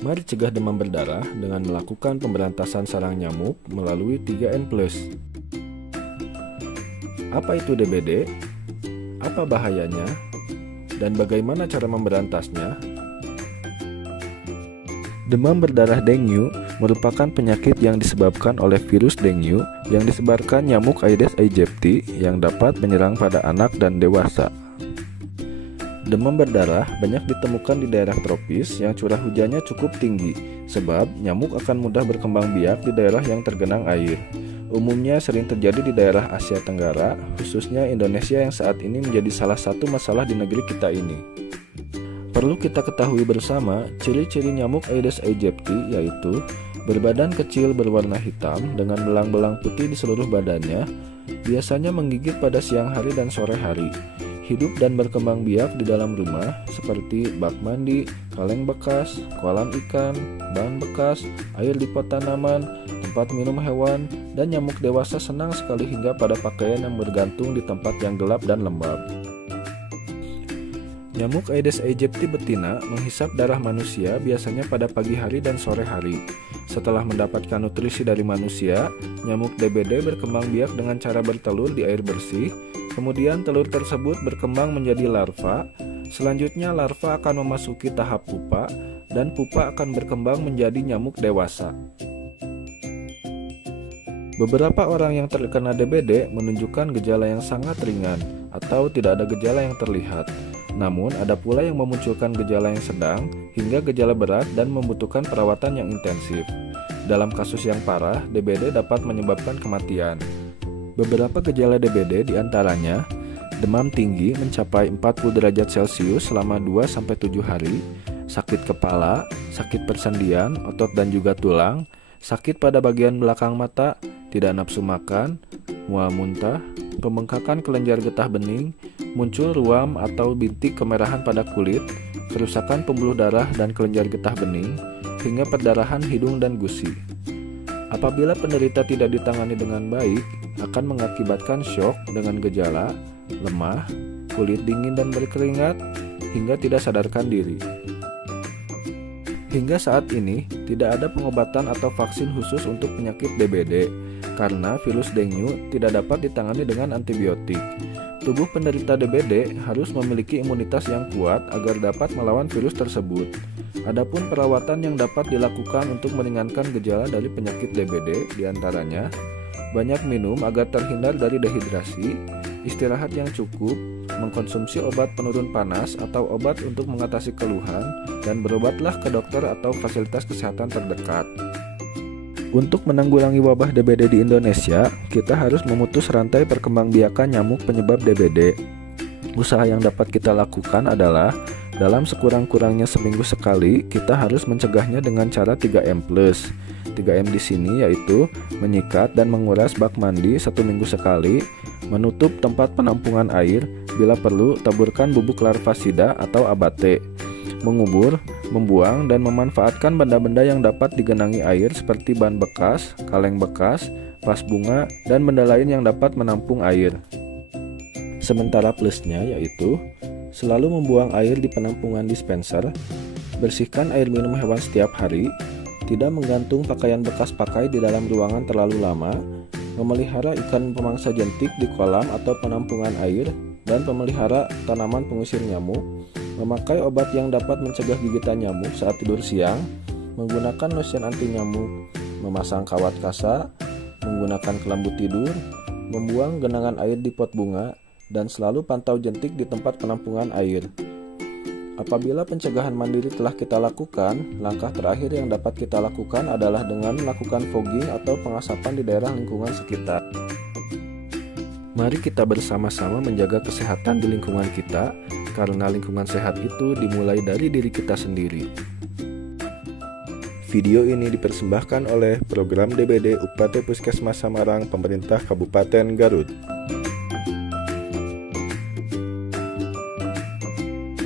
Mari cegah demam berdarah dengan melakukan pemberantasan sarang nyamuk melalui 3N+. Apa itu DBD? Apa bahayanya? Dan bagaimana cara memberantasnya? Demam berdarah dengue merupakan penyakit yang disebabkan oleh virus dengue yang disebarkan nyamuk Aedes aegypti yang dapat menyerang pada anak dan dewasa. Demam berdarah banyak ditemukan di daerah tropis yang curah hujannya cukup tinggi, sebab nyamuk akan mudah berkembang biak di daerah yang tergenang air. Umumnya sering terjadi di daerah Asia Tenggara, khususnya Indonesia yang saat ini menjadi salah satu masalah di negeri kita ini. Perlu kita ketahui bersama, ciri-ciri nyamuk Aedes aegypti yaitu berbadan kecil berwarna hitam dengan belang-belang putih di seluruh badannya, biasanya menggigit pada siang hari dan sore hari. Hidup dan berkembang biak di dalam rumah seperti bak mandi, kaleng bekas, kolam ikan, ban bekas, air di pot tanaman, tempat minum hewan, dan nyamuk dewasa senang sekali hingga pada pakaian yang bergantung di tempat yang gelap dan lembab. Nyamuk Aedes aegypti betina menghisap darah manusia biasanya pada pagi hari dan sore hari. Setelah mendapatkan nutrisi dari manusia, nyamuk DBD berkembang biak dengan cara bertelur di air bersih. Kemudian telur tersebut berkembang menjadi larva. Selanjutnya larva akan memasuki tahap pupa dan pupa akan berkembang menjadi nyamuk dewasa. Beberapa orang yang terkena DBD menunjukkan gejala yang sangat ringan atau tidak ada gejala yang terlihat. Namun ada pula yang memunculkan gejala yang sedang hingga gejala berat dan membutuhkan perawatan yang intensif. Dalam kasus yang parah, DBD dapat menyebabkan kematian. Beberapa gejala DBD diantaranya demam tinggi mencapai 40 derajat Celcius selama 2-7 hari, sakit kepala, sakit persendian, otot dan juga tulang, sakit pada bagian belakang mata, tidak nafsu makan, mual muntah, pembengkakan kelenjar getah bening, muncul ruam atau bintik kemerahan pada kulit, kerusakan pembuluh darah dan kelenjar getah bening, hingga perdarahan hidung dan gusi. Apabila penderita tidak ditangani dengan baik, akan mengakibatkan syok dengan gejala lemah, kulit dingin dan berkeringat, hingga tidak sadarkan diri. Hingga saat ini, tidak ada pengobatan atau vaksin khusus untuk penyakit DBD, karena virus dengue tidak dapat ditangani dengan antibiotik. Tubuh penderita DBD harus memiliki imunitas yang kuat agar dapat melawan virus tersebut. Adapun perawatan yang dapat dilakukan untuk meringankan gejala dari penyakit DBD diantaranya banyak minum agar terhindar dari dehidrasi, istirahat yang cukup, mengkonsumsi obat penurun panas atau obat untuk mengatasi keluhan, dan berobatlah ke dokter atau fasilitas kesehatan terdekat. Untuk menanggulangi wabah DBD di Indonesia, kita harus memutus rantai perkembangbiakan nyamuk penyebab DBD. Usaha yang dapat kita lakukan adalah dalam sekurang-kurangnya seminggu sekali, kita harus mencegahnya dengan cara 3M+. 3M di sini yaitu menyikat dan menguras bak mandi 1 minggu sekali, menutup tempat penampungan air, bila perlu taburkan bubuk larvasida atau abate, mengubur, membuang dan memanfaatkan benda-benda yang dapat digenangi air seperti ban bekas, kaleng bekas, vas bunga, dan benda lain yang dapat menampung air. Sementara plusnya yaitu selalu membuang air di penampungan dispenser, bersihkan air minum hewan setiap hari, tidak menggantung pakaian bekas pakai di dalam ruangan terlalu lama, memelihara ikan pemangsa jentik di kolam atau penampungan air, dan memelihara tanaman pengusir nyamuk, memakai obat yang dapat mencegah gigitan nyamuk saat tidur siang, menggunakan lotion anti nyamuk, memasang kawat kasa, menggunakan kelambu tidur, membuang genangan air di pot bunga, dan selalu pantau jentik di tempat penampungan air. Apabila pencegahan mandiri telah kita lakukan, langkah terakhir yang dapat kita lakukan adalah dengan melakukan fogging atau pengasapan di daerah lingkungan sekitar. Mari kita bersama-sama menjaga kesehatan di lingkungan kita, karena lingkungan sehat itu dimulai dari diri kita sendiri. Video ini dipersembahkan oleh Program DBD UPT Puskesmas Samarang, Pemerintah Kabupaten Garut.